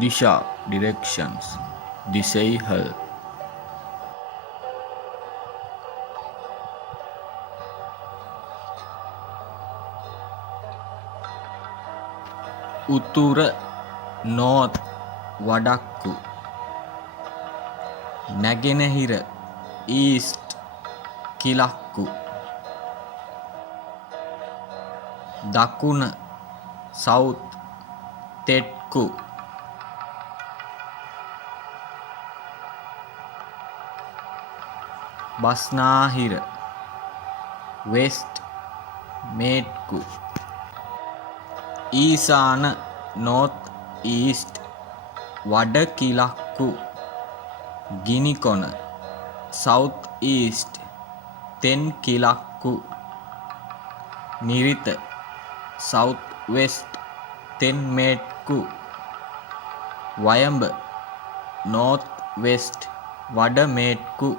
disha directions, diseihal, උතුර north වඩක්කු, නැගෙනහිර east කිලක්කු, දකුණ south තෙට්කු, බස්නාහිර west මේට්කු, ඊසාන north east වඩකිලක්කු, ගිනිකොන south east තෙන්කිලක්කු, නිරිත south west තෙන්මේට්කු, වයඹ north west වඩමේට්කු.